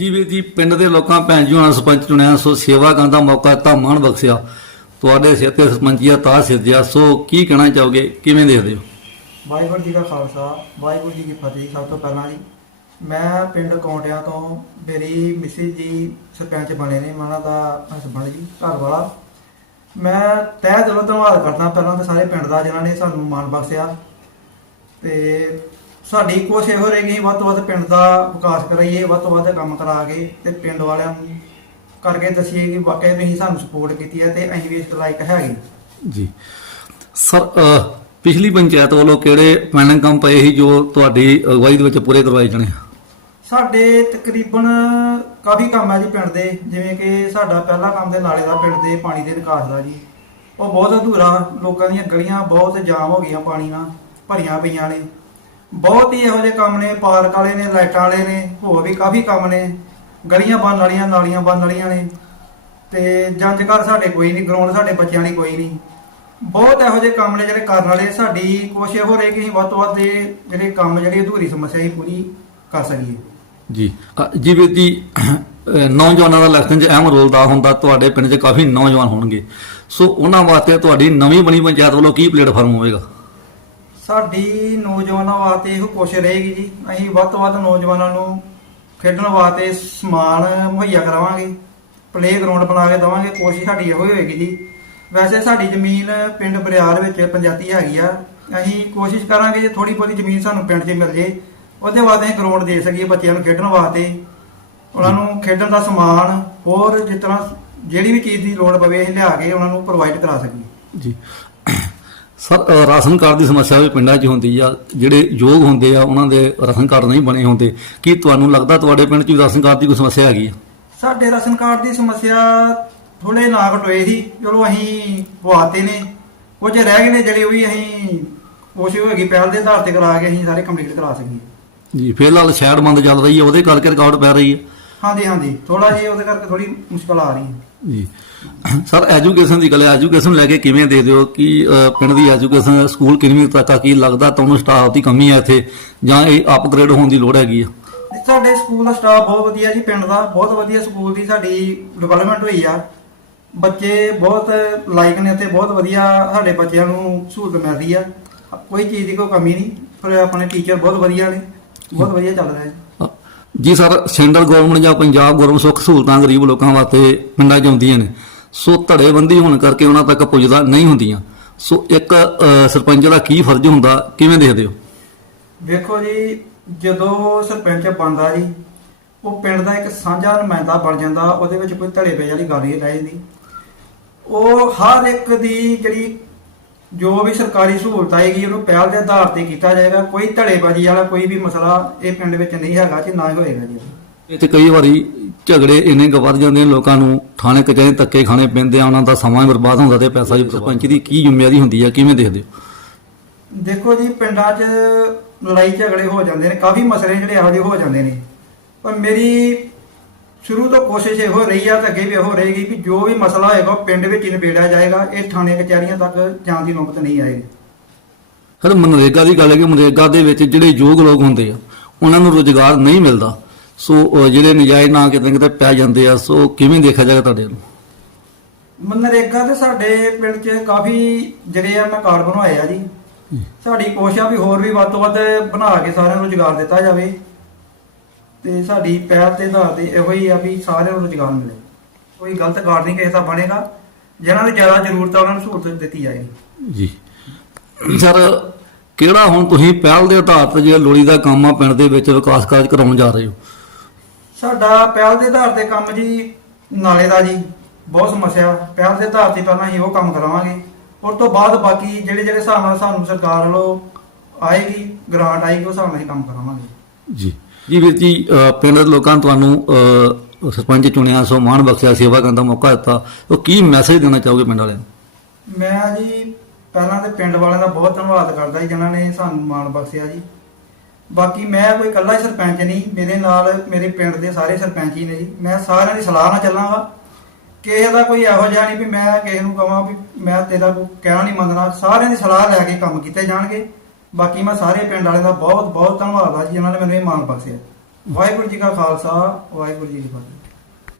ਜੀ ਵੀਰ ਜੀ ਪਿੰਡ ਦੇ ਲੋਕਾਂ ਭੈਣ ਜੀ ਹੋਣਾ ਸਰਪੰਚ ਚੁਣਿਆ, ਸੋ ਸੇਵਾ ਕਰਨ ਦਾ ਮੌਕਾ ਦਿੱਤਾ ਮਾਣ ਬਖਸ਼ਿਆ। ਤੁਹਾਡੇ ਸਿਰ ਤੇ ਸਰਪੰਚੀਆ ਤਾਂ ਸਿਰਜਿਆ ਸੋ ਕੀ ਕਹਿਣਾ ਚਾਹੋਗੇ? ਕਿਵੇਂ ਦੇਖਦੇ ਹੋ? ਵਾਹਿਗੁਰੂ ਜੀ ਕਾ ਖਾਲਸਾ, ਵਾਹਿਗੁਰੂ ਜੀ ਕੀ ਫਤਿਹ ਸਭ ਤੋਂ ਪਹਿਲਾਂ ਜੀ। ਮੈਂ ਪਿੰਡ ਕੌਂਟਿਆਂ ਤੋਂ ਮੇਰੀ ਮਿਸਿਸ ਜੀ ਸਰਪੰਚ ਬਣੇ ਨੇ ਮਾਨਾ ਦਾ ਹਸਬੰਡ ਜੀ, ਘਰ ਵਾਲਾ। ਮੈਂ ਤਹਿ ਦਿਲੋਂ ਧੰਨਵਾਦ ਕਰਦਾ ਪਹਿਲਾਂ ਤਾਂ ਸਾਰੇ ਪਿੰਡ ਦਾ ਜਿਨ੍ਹਾਂ ਨੇ ਸਾਨੂੰ ਮਾਣ ਬਖਸ਼ਿਆ। ਤੇ ਸਾਡੀ ਕੋਸ਼ਿਸ਼ ਇਹੋ ਰਹੇਗੀ ਵੱਧ ਤੋਂ ਵੱਧ ਪਿੰਡ ਦਾ ਵਿਕਾਸ ਕਰਾਈਏ ਵੱਧ ਤੋਂ ਵੱਧ ਕੰਮ ਕਰਾ ਕੇ ਤੇ ਪਿੰਡ ਵਾਲਿਆਂ ਨੂੰ ਕਰਕੇ ਦੱਸੀਏ ਕਿ ਵਾਕਿਆ ਤੁਸੀਂ ਸਾਨੂੰ ਸਪੋਰਟ ਕੀਤੀ ਹੈ ਤੇ ਅਸੀਂ ਵੀ ਇਸ ਲਾਇਕ ਹੈਗੇ ਜੀ। ਸਰ ਪਿਛਲੀ ਪੰਚਾਇਤ ਵੱਲੋਂ ਕਿਹੜੇ ਪਲਾਨਿੰਗ ਕੰਮ ਪਏ ਸੀ ਜੋ ਤੁਹਾਡੀ ਅਗਵਾਈ ਦੇ ਵਿੱਚ ਪੂਰੇ ਕਰਵਾਏ ਜਾਣੇ ਸਾਡੇ ਤਕਰੀਬਨ ਕਾਫੀ ਕੰਮ ਹੈ ਜੀ ਪਿੰਡ ਦੇ ਜਿਵੇਂ ਕਿ ਸਾਡਾ ਪਹਿਲਾ ਕੰਮ ਤੇ ਨਾਲੇ ਦਾ ਪਿੰਡ ਦੇ ਪਾਣੀ ਦੇ ਨਿਕਾਸ ਦਾ ਜੀ। ਉਹ ਬਹੁਤ ਅਧੂਰਾ ਲੋਕਾਂ ਦੀਆਂ ਗਲੀਆਂ ਬਹੁਤ ਜਾਮ ਹੋ ਗਈਆਂ ਪਾਣੀ ਨਾਲ ਭਰੀਆਂ ਪਈਆਂ ਨੇ। ਬਹੁਤ ਹੀ ਇਹੋ ਜਿਹੇ ਕੰਮ ਨੇ ਪਾਰਕ ਵਾਲੇ ਨੇ ਲਾਈਟਾਂ ਵਾਲੇ ਨੇ ਹੋਰ ਵੀ ਕਾਫੀ ਕੰਮ ਨੇ। ਗਲੀਆਂ ਬੰਨ ਵਾਲੀਆਂ ਨਾਲੀਆਂ ਬੰਨ ਵਾਲੀਆਂ ਨੇ। ਤੇ ਜੰਜ ਘਰ ਸਾਡੇ ਕੋਈ ਨਹੀਂ ਗਰਾਊਂਡ ਸਾਡੇ ਬੱਚਿਆਂ ਲਈ ਕੋਈ ਨਹੀਂ। ਬਹੁਤ ਇਹੋ ਜਿਹੇ ਕੰਮ ਨੇ ਜਿਹੜੇ ਕਰਨ ਵਾਲੇ ਸਾਡੀ ਕੋਸ਼ਿਸ਼ ਹੋ ਰਹੀ ਕਿ ਅਸੀਂ ਵੱਧ ਤੋਂ ਵੱਧ ਇਹ ਜਿਹੜੇ ਕੰਮ ਜਿਹੜੀ ਅਧੂਰੀ ਸਮੱਸਿਆ ਹੀ ਪੂਰੀ ਕਰ ਸਕੀਏ। ਜੀ। ਅ, ਜੀ ਵੀਰ ਨੌਜਵਾਨਾਂ ਦਾ ਇਲੈਕਸ਼ਨ 'ਚ ਅਹਿਮ ਰੋਲ ਦਾ ਹੁੰਦਾ ਤੁਹਾਡੇ ਪਿੰਡ 'ਚ ਕਾਫੀ ਨੌਜਵਾਨ ਹੋਣਗੇ। ਸੋ ਉਹਨਾਂ ਵਾਸਤੇ ਤੁਹਾਡੀ ਨਵੀਂ ਬਣੀ ਪੰਚਾਇਤ ਵੱਲੋਂ ਕੀ ਪਲੇਟਫਾਰਮ ਹੋਵੇਗਾ? ਸਾਡੀ ਨੌਜਵਾਨਾਂ ਵਾਸਤੇ ਇਹੋ ਕੋਸ਼ਿਸ਼ ਰਹੇਗੀ ਜੀ। ਅਸੀਂ ਵੱਧ ਤੋਂ ਵੱਧ ਨੌਜਵਾਨਾਂ ਨੂੰ ਖੇਡਣ ਵਾਸਤੇ ਸਮਾਨ ਮੁਹੱਈਆ ਕਰਾਵਾਂਗੇ ਪਲੇ ਪਲੇਗਰਾਉਂਡ ਬਣਾ ਕੇ ਦੇਵਾਂਗੇ, ਕੋਸ਼ਿਸ਼ ਸਾਡੀ ਇਹੋ ਹੋਏਗੀ ਜੀ। ਵੈਸੇ ਸਾਡੀ ਜ਼ਮੀਨ ਪਿੰਡ ਬਰਿਆਰ ਵਿੱਚ ਪੰਚਾਇਤੀ ਹੈਗੀ ਆ। ਅਸੀਂ ਕੋਸ਼ਿਸ਼ ਕਰਾਂਗੇ ਜੇ ਥੋੜੀ ਬਹੁਤੀ ਜ਼ਮੀਨ ਸਾਨੂੰ ਪਿੰਡ 'ਚ ਮਿਲ ਜੇ, ਉਹਦੇ ਬਾਅਦ ਅਸੀਂ ਗਰਾਊਂਡ ਦੇ ਸਕੀਏ ਬੱਚਿਆਂ ਨੂੰ ਖੇਡਣ ਵਾਸਤੇ। ਉਹਨਾਂ ਨੂੰ ਖੇਡਣ ਦਾ ਸਮਾਨ ਹੋਰ ਜਿਸ ਤਰ੍ਹਾਂ ਜਿਹੜੀ ਵੀ ਚੀਜ਼ ਦੀ ਲੋੜ ਪਵੇ, ਅਸੀਂ ਲਿਆ ਕੇ ਉਹਨਾਂ ਨੂੰ ਪ੍ਰੋਵਾਈਡ ਕਰਾ ਸਕੀਏ। ਜੀ। ਸਰ ਰਾਸ਼ਨ ਕਾਰਡ ਦੀ ਸਮੱਸਿਆ ਵੀ ਪਿੰਡਾਂ 'ਚ ਹੁੰਦੀ ਆ ਜਿਹੜੇ ਯੋਗ ਹੁੰਦੇ ਆ ਉਹਨਾਂ ਦੇ ਰਾਸ਼ਨ ਕਾਰਡ ਨਹੀਂ ਬਣੇ ਹੁੰਦੇ। ਕੀ ਤੁਹਾਨੂੰ ਲੱਗਦਾ ਤੁਹਾਡੇ ਪਿੰਡ 'ਚ ਵੀ ਰਾਸ਼ਨ ਕਾਰਡ ਦੀ ਕੋਈ ਸਮੱਸਿਆ ਹੈਗੀ ਆ? ਸਾਡੇ ਰਾਸ਼ਨ ਕਾਰਡ ਦੀ ਸਮੱਸਿਆ ਥੋੜੇ ਨਾ ਘਟੋਏ ਸੀ। ਚਲੋ ਅਸੀਂ ਪਵਾਤੇ ਨੇ ਕੁਝ ਰਹਿ ਗਏ ਨੇ ਜਿਹੜੇ ਉਹ ਵੀ ਅਸੀਂ ਕੋਸ਼ਿਸ਼ ਹੋਏਗੀ ਪਹਿਲ ਦੇ ਆਧਾਰ ਤੇ ਕਰਾ ਕੇ ਅਸੀਂ ਸਾਰੇ ਕੰਪਲੀਟ ਕਰਾ ਸਕੀਏ। ਜੀ ਫਿਲਹਾਲ ਸ਼ਹਿਰ ਬੰਦ ਚੱਲ ਰਹੀ ਹੈ ਉਹਦੇ ਕਰਕੇ ਰਿਕਾਰਡ ਪੈ ਰਹੀ ਹੈ ਹਾਂਜੀ ਹਾਂਜੀ। ਥੋੜਾ ਜਿਹਾ ਉਹਦੇ ਕਰਕੇ ਥੋੜੀ ਮੁਸ਼ਕਲ ਆ ਰਹੀ ਹੈ। ਜੀ। ਸਰ ਐਜੂਕੇਸ਼ਨ ਦੀ ਗੱਲ ਹੈ ਐਜੂਕੇਸ਼ਨ ਲੈ ਕੇ ਕਿਵੇਂ ਦੇ ਦਿਓ? ਕਿ ਪਿੰਡ ਦੀ ਐਜੂਕੇਸ਼ਨ ਸਕੂਲ ਕਿੰਨੀ ਤੱਕ ਆ? ਕੀ ਲੱਗਦਾ ਤੁਹਾਨੂੰ ਸਟਾਫ ਦੀ ਕਮੀ ਹੈ ਇੱਥੇ? ਜਾਂ ਇਹ ਅਪਗ੍ਰੇਡ ਹੋਣ ਦੀ ਲੋੜ ਹੈਗੀ ਆ? ਸਾਡੇ ਸਕੂਲ ਦਾ ਸਟਾਫ ਬਹੁਤ ਵਧੀਆ ਜੀ ਪਿੰਡ ਦਾ ਬਹੁਤ ਵਧੀਆ ਸਕੂਲ ਦੀ ਸਾਡੀ ਡਿਵੈਲਪਮੈਂਟ ਹੋਈ ਆ। ਬੱਚੇ ਬਹੁਤ ਲਾਇਕ ਨੇ ਤੇ ਬਹੁਤ ਵਧੀਆ ਸਾਡੇ ਬੱਚਿਆਂ ਨੂੰ ਸਹੂਲਤ ਮਿਲਦੀ ਆ। ਕੋਈ ਚੀਜ਼ ਦੀ ਕੋਈ ਕਮੀ ਨਹੀਂ ਪਰ ਆਪਣੇ ਟੀਚਰ ਬਹੁਤ ਵਧੀਆ ਨੇ ਬਹੁਤ ਵਧੀਆ ਚੱਲ ਰਿਹਾ ਜੀ। ਜੀ ਸਰ, ਸੈਂਟਰਲ ਗਵਰਨਮੈਂਟ ਜਾਂ ਪੰਜਾਬ ਗਵਰਨਮੈਂਟ ਸੁੱਖ ਸਹੂਲਤਾਂ ਗਰੀਬ ਲੋਕਾਂ ਵਾਸਤੇ ਪਿੰਡਾਂ 'ਚ ਆਉਂਦੀਆਂ ਨੇ। ਸੋ ਧੜੇਬੰਦੀ ਹੋਣ ਕਰਕੇ ਉਹਨਾਂ ਤੱਕ ਪੁੱਜਦਾ ਨਹੀਂ ਹੁੰਦੀਆਂ। ਸੋ ਇੱਕ ਸਰਪੰਚ ਦਾ ਕੀ ਫਰਜ਼ ਹੁੰਦਾ, ਕਿਵੇਂ ਦੇਖਦੇ ਹੋ? ਵੇਖੋ ਜੀ, ਜਦੋਂ ਸਰਪੰਚ ਬਣਦਾ ਜੀ, ਉਹ ਪਿੰਡ ਦਾ ਇੱਕ ਸਾਂਝਾ ਨੁਮਾਇੰਦਾ ਬਣ ਜਾਂਦਾ, ਉਹਦੇ ਵਿੱਚ ਕੋਈ ਧੜੇ ਪੇ ਵਾਲੀ ਗੱਲ ਨਹੀਂ ਰਹਿ ਜਾਂਦੀ। ਉਹ ਹਰ ਇੱਕ ਦੀ ਜਿਹੜੀ ਜੋ ਵੀ ਸਰਕਾਰੀ ਸਹੂਲਤ ਆਏਗੀ ਉਹਨੂੰ ਪਹਿਲ ਦੇ ਆਧਾਰ ਤੇ ਕੀਤਾ ਜਾਏਗਾ। ਕੋਈ ਧੜੇਬਾਜ਼ੀ ਵਾਲਾ ਕੋਈ ਵੀ ਮਸਲਾ ਇਹ ਪਿੰਡ ਵਿੱਚ ਨਹੀਂ ਹੈਗਾ ਤੇ ਨਾ ਹੀ ਹੋਏਗਾ ਜੀ। ਤੇ ਕਈ ਵਾਰੀ ਝਗੜੇ ਇੰਨੇ ਵੱਧ ਜਾਂਦੇ ਨੇ ਲੋਕਾਂ ਨੂੰ ਥਾਣੇ ਕਚਹਿਰੀ ਧੱਕੇ ਖਾਣੇ ਪੈਂਦੇ ਆ ਉਹਨਾਂ ਦਾ ਸਮਾਂ ਬਰਬਾਦ ਹੁੰਦਾ ਤੇ ਪੈਸਾ ਵੀ ਸਰਪੰਚ ਦੀ ਕੀ ਜ਼ਿੰਮੇਵਾਰੀ ਹੁੰਦੀ ਹੈ ਕਿਵੇਂ ਦੇਖਦੇ ਹੋ? ਦੇਖੋ ਜੀ ਪਿੰਡਾਂ 'ਚ ਲੜਾਈ ਝਗੜੇ ਹੋ ਜਾਂਦੇ ਨੇ ਕਾਫੀ ਮਸਲੇ ਜਿਹੜੇ ਇਹੋ ਜਿਹੇ ਹੋ ਜਾਂਦੇ ਨੇ। ਪਰ ਮੇਰੀ ਸ਼ੁਰੂ ਤੋਂ ਕੋਸ਼ਿਸ਼ ਇਹੋ ਰਹੀ ਆ ਤੇ ਅੱਗੇ ਵੀ ਇਹੋ ਰਹੇਗੀ ਕਿ ਜੋ ਵੀ ਮਸਲਾ ਹੋਏਗਾ ਉਹ ਪਿੰਡ ਵਿੱਚ ਹੀ ਨਿਬੇੜਿਆ ਜਾਏਗਾ ਇਹ ਥਾਣੇ ਕਚਹਿਰੀਆਂ ਤੱਕ ਜਾਣ ਦੀ ਨੌਬਤ ਨਹੀਂ ਆਏਗੀ। ਫਿਰ ਮਨਰੇਗਾ ਦੀ ਗੱਲ ਹੈ ਕਿ ਮਨਰੇਗਾ ਦੇ ਵਿੱਚ ਜਿਹੜੇ ਯੋਗ ਲੋਕ ਹੁੰਦੇ ਆ ਉਹਨਾਂ ਨੂੰ ਰੋਜ਼ਗਾਰ ਨਹੀਂ ਮਿਲਦਾ। ਸੋ ਜਿਹੜੇ ਨਜਾਇਜ਼ ਨਾ ਕਿਤੇ ਕਿਤੇ ਪੈ ਜਾਂਦੇ ਆ ਸੋ ਕਿਵੇਂ ਦੇਖਿਆ ਜਾਏਗਾ ਤੁਹਾਡੇ ਨੂੰ ਮਨਰੇਗਾ ਤੇ ਸਾਡੇ ਪਿੰਡ 'ਚ ਕਾਫੀ ਜਿਹੜੇ ਆ ਮੈਂ ਕਾਰਡ ਬਣਵਾਏ ਆ ਜੀ। ਸਾਡੀ ਕੋਸ਼ਿਸ਼ ਆ ਵੀ ਹੋਰ ਵੀ ਵੱਧ ਤੋਂ ਵੱਧ ਬਣਾ ਕੇ ਸਾਰਿਆਂ ਨੂੰ ਰੁਜ਼ਗਾਰ ਦਿੱਤਾ ਜਾਵੇ। ਤੇ ਸਾਡੀ ਪਹਿਲ ਤੇ ਆਧਾਰ ਤੇ ਇਹੋ ਹੀ ਆ ਵੀ ਸਾਰਿਆਂ ਨੂੰ ਰੁਜ਼ਗਾਰ ਮਿਲੇ। ਕੋਈ ਗਲਤ ਕਾਰਡ ਨਹੀਂ ਕਿਸੇ ਦਾ ਬਣੇਗਾ। ਜਿਹਨਾਂ ਨੂੰ ਜ਼ਿਆਦਾ ਜ਼ਰੂਰਤ ਆ ਉਹਨਾਂ ਨੂੰ ਸਹੂਲਤ ਦਿੱਤੀ ਜਾਏਗੀ। ਜੀ। ਸਰ ਕਿਹੜਾ ਹੁਣ ਤੁਸੀਂ ਪਹਿਲ ਦੇ ਆਧਾਰ ਤੇ ਜਿਹੜਾ ਲੋੜੀ ਦਾ ਕੰਮ ਆ ਪਿੰਡ ਦੇ ਵਿੱਚ ਵਿਕਾਸ ਕਾਰਜ ਕਰਾਉਣ ਜਾ ਰਹੇ ਹੋ? ਸਾਡਾ ਪਹਿਲ ਦੇ ਆਧਾਰ ਤੇ ਕੰਮ ਜੀ ਨਾਲੇ ਦਾ ਜੀ ਬਹੁਤ ਸਮੱਸਿਆ। ਪਹਿਲ ਦੇ ਆਧਾਰ ਤੇ ਪਹਿਲਾਂ ਅਸੀਂ ਉਹ ਕੰਮ ਕਰਾਵਾਂਗੇ। ਉਸ ਤੋਂ ਬਾਅਦ ਬਾਕੀ ਜਿਹੜੇ ਜਿਹੜੇ ਹਿਸਾਬ ਨਾਲ ਸਾਨੂੰ ਸਰਕਾਰ ਵੱਲੋਂ ਆਏਗੀ ਗ੍ਰਾਂਟ ਆਏਗੀ ਉਹ ਹਿਸਾਬ ਨਾਲ ਕੰਮ ਕਰਾਵਾਂਗੇ। ਜੀ। ਜੀ ਵੀਰ ਜੀ ਪਿੰਡ ਦੇ ਲੋਕਾਂ ਨੇ ਤੁਹਾਨੂੰ ਸਰਪੰਚ ਚੁਣਿਆ, ਸੋ ਮਾਣ ਬਖਸ਼ਿਆ, ਸੇਵਾ ਕਰਨ ਦਾ ਮੌਕਾ ਦਿੱਤਾ। ਉਹ ਕੀ ਮੈਸੇਜ ਦੇਣਾ ਚਾਹੋਗੇ ਪਿੰਡ ਵਾਲਿਆਂ ਨੂੰ? ਮੈਂ ਜੀ, ਪਹਿਲਾਂ ਤੇ ਪਿੰਡ ਵਾਲਿਆਂ ਦਾ ਬਹੁਤ ਧੰਨਵਾਦ ਕਰਦਾ ਜੀ, ਜਿਨ੍ਹਾਂ ਨੇ ਸਾਨੂੰ ਮਾਣ ਬਖਸ਼ਿਆ ਜੀ। ਬਾਕੀ ਮੈਂ ਕੋਈ ਇਕੱਲਾ ਹੀ ਸਰਪੰਚ ਨਹੀਂ, ਮੇਰੇ ਨਾਲ ਮੇਰੇ ਪਿੰਡ ਦੇ ਸਾਰੇ ਸਰਪੰਚ ਹੀ ਨੇ ਜੀ। ਮੈਂ ਸਾਰਿਆਂ ਦੀ ਸਲਾਹ ਨਾਲ ਚੱਲਾਂਗਾ। ਕਿਸੇ ਦਾ ਕੋਈ ਇਹੋ ਜਿਹਾ ਨਹੀਂ ਵੀ ਮੈਂ ਕਿਸੇ ਨੂੰ ਕਹਾਂ ਵੀ ਮੈਂ ਤੇਰਾ ਕੋਈ ਕਹਿਣਾ ਨਹੀਂ ਮੰਨਣਾ ਸਾਰਿਆਂ ਦੀ ਸਲਾਹ ਲੈ ਕੇ ਕੰਮ ਕੀਤੇ ਜਾਣਗੇ। ਬਾਕੀ ਮੈਂ ਸਾਰੇ ਪਿੰਡ ਵਾਲਿਆਂ ਦਾ ਬਹੁਤ ਬਹੁਤ ਧੰਨਵਾਦ ਆ ਜੀ, ਜਿਨ੍ਹਾਂ ਨੇ ਮੈਨੂੰ ਇਹ ਮਾਣ ਬਖਸ਼ਿਆ। ਵਾਹਿਗੁਰੂ ਜੀ ਕਾ ਖਾਲਸਾ, ਵਾਹਿਗੁਰੂ ਜੀ ਕੀ ਫਤਿਹ।